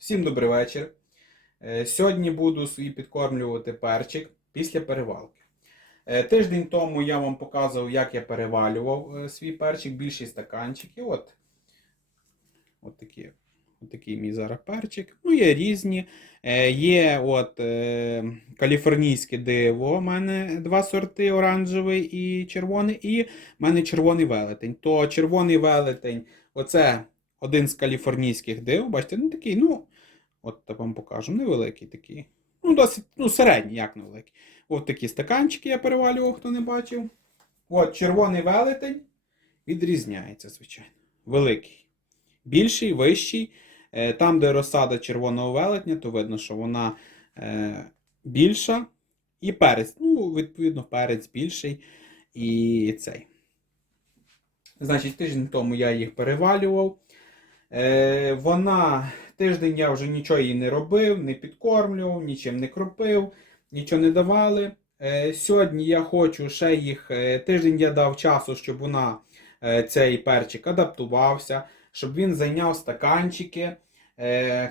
Всім добрий вечір. Е, Сьогодні буду свій підкормлювати перчик після перевалки. Е, Тиждень тому я вам показував, як я перевалював е, свій перчик, більші стаканчики. От, от, такі, от такий мій зараз перчик. Ну, є різні. Є от, каліфорнійське диво. У мене два сорти оранжевий і червоний, і в мене червоний велетень. То червоний велетень, оце один з каліфорнійських див. Бачите, ну такий, ну, от вам покажу, невеликий такий. Ну, досить, ну, середній, як невеликий. От такі стаканчики я перевалював, хто не бачив. От червоний велетень відрізняється, звичайно. Великий. Більший, вищий. Е, Там, де розсада червоного велетня, то видно, що вона е, більша. І перець. Ну, відповідно, перець більший. І цей. Значить, тиждень тому я їх перевалював. Е, вона тиждень я вже нічого їй не робив, не підкормлював, нічим не кропив, нічого не давали. Е, сьогодні я хочу ще їх. е, тиждень я дав часу, щоб вона е, цей перчик адаптувався, щоб він зайняв стаканчики.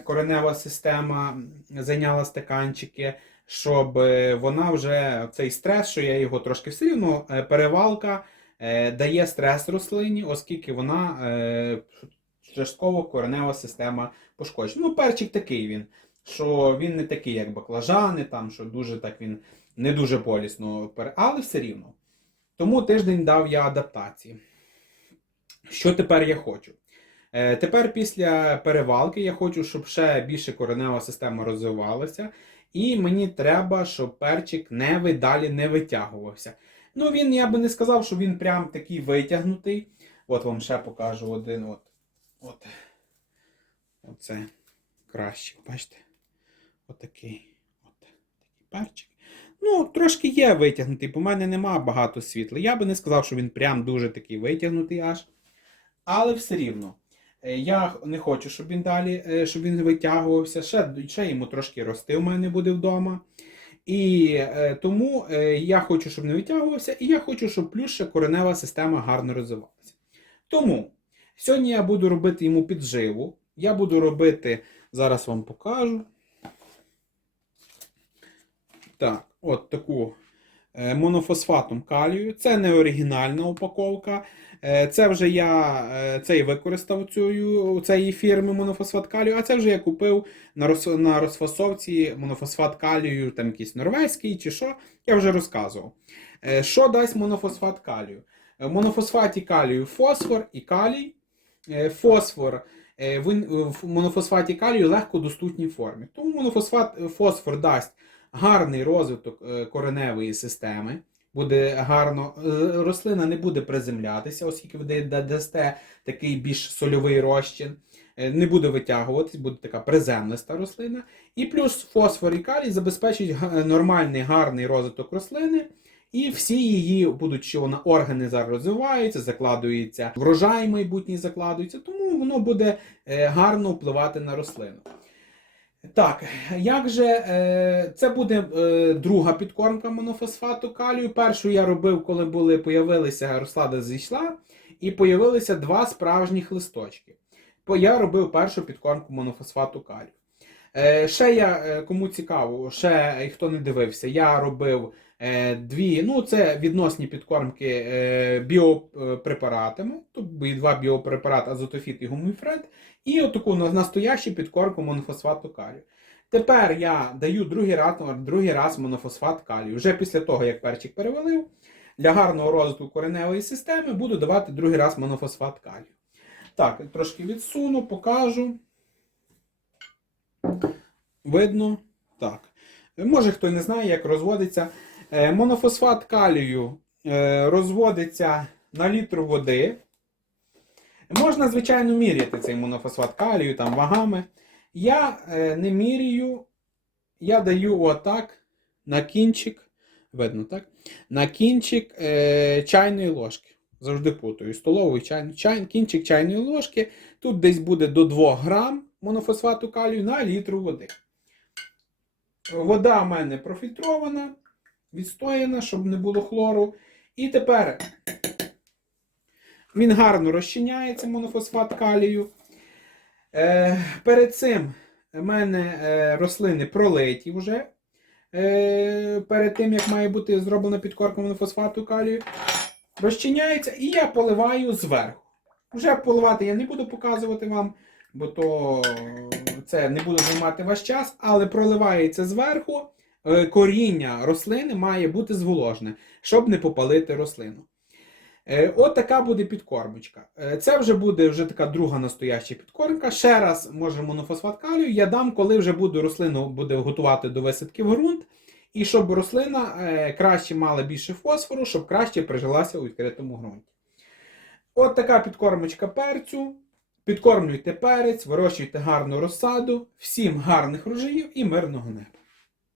Коренева система зайняла стаканчики, щоб вона вже цей стрес, що я його трошки все рівно, е, перевалка дає стрес рослині, оскільки вона е, частково коренева система пошкоджена. Ну, перчик такий він, що він не такий, як баклажани, там, що дуже так він не дуже болісно, але все рівно. Тому тиждень дав я адаптації. Що тепер я хочу? Е, Тепер після перевалки я хочу, щоб ще більше коренева система розвивалася. І мені треба, щоб перчик не далі не витягувався. Ну, він, я би не сказав, що він прям такий витягнутий. От вам ще покажу один. От. От. Оце краще, бачите? Отакий. От такий перчик. Ну, трошки є витягнутий, бо в мене нема багато світла. Я би не сказав, що він прям дуже такий витягнутий аж. Але все рівно. Е, Я не хочу, щоб він далі, е, щоб він витягувався. Ще, ще йому трошки рости в мене буде вдома. І е, тому я хочу, щоб не витягувався, і я хочу, щоб плюс ще коренева система гарно розвивалася. Тому сьогодні я буду робити йому підживу. Я буду робити, зараз вам покажу. Так, от таку е, монофосфатом калію. Це не оригінальна упаковка. Е, Це вже я е, цей використав цю, цієї фірми монофосфат калію, а це вже я купив на, роз, на розфасовці монофосфат калію, там якийсь норвезький чи що. Я вже розказував. Що дасть монофосфат калію? В монофосфаті калію фосфор і калій. Е, Фосфор е, в монофосфаті калію легко доступній формі. Тому монофосфат е, фосфор дасть гарний розвиток е, кореневої системи. Буде гарно, е, рослина не буде приземлятися, оскільки ви дасте такий більш сольовий розчин, Е, не буде витягуватись, буде така приземниста рослина. І плюс фосфор і калій забезпечують нормальний гарний розвиток рослини. І всі її будуть, що вона органи зараз розвиваються, закладується, врожай майбутній закладується, тому воно буде е, гарно впливати на рослину. Так, як же е, це буде е, друга підкормка монофосфату калію. Першу я робив, коли були, появилися, розсада зійшла, і появилися два справжніх листочки. Я робив першу підкормку монофосфату калію. Е, ще я, е, кому цікаво, ще е, хто не дивився, я робив дві, ну це відносні підкормки біопрепаратами, були два біопрепарати азотофіт і гуміфред, і отаку настоящу підкормку монофосфату калію. Тепер я даю другий раз, другий раз монофосфат калію. Вже після того, як перчик перевалив, для гарного розвитку кореневої системи буду давати другий раз монофосфат калію. Так, трошки відсуну, покажу. Видно. Так. Може хто не знає, як розводиться. Е, Монофосфат калію е, розводиться на літр води. Можна, звичайно, міряти цей монофосфат калію там вагами. Я е, не міряю, я даю отак на кінчик. Видно, так? На кінчик е, чайної ложки. Завжди путаю. Столовий чай, чай, кінчик чайної ложки. Тут десь буде до 2 грам монофосфату калію на літр води. Вода в мене профільтрована, відстояна, щоб не було хлору. І тепер він гарно розчиняється, монофосфат калію. Е, перед цим У мене е, рослини пролиті вже е, перед тим, як має бути зроблена підкормком фосфату калію. Розчиняється і я поливаю зверху. Вже поливати я не буду показувати вам, бо то це не буде займати ваш час, але проливається зверху. Е, Коріння рослини має бути зволожене, щоб не попалити рослину. Е, От така буде підкормочка. Е, Це вже буде вже така друга настояща підкормка. Ще раз, може, монофосфат калію я дам, коли вже буду рослину буде готувати до висадки в ґрунт, і щоб рослина е, краще мала більше фосфору, щоб краще прижилася у відкритому ґрунті. От така підкормочка перцю. Підкормлюйте перець, вирощуйте гарну розсаду. Всім гарних рожаїв і мирного неба.